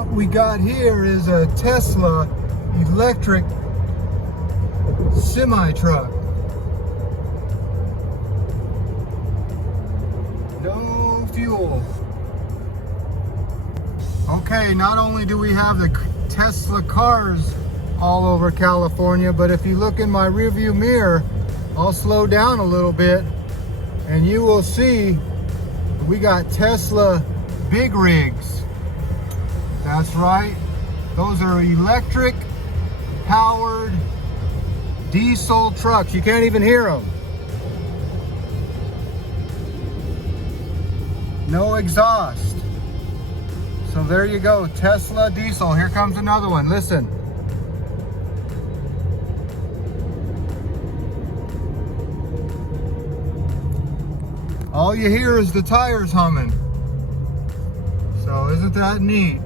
What we got here is a Tesla electric semi-truck. No fuel. Okay, not only do we have the Tesla cars all over California, but if you look in my rearview mirror, I'll slow down a little bit and you will see we got Tesla big rigs. That's right. Those are electric powered diesel trucks. You can't even hear them. No exhaust. So there you go, Tesla diesel. Here comes another one. Listen. All you hear is the tires humming. So isn't that neat?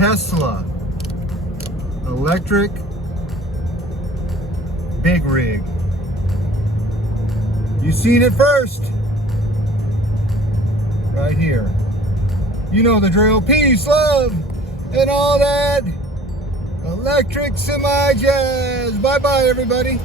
Tesla electric big rig. You seen it first. Right here. You know the drill. Peace, love, and all that electric semi jazz. Bye bye, everybody.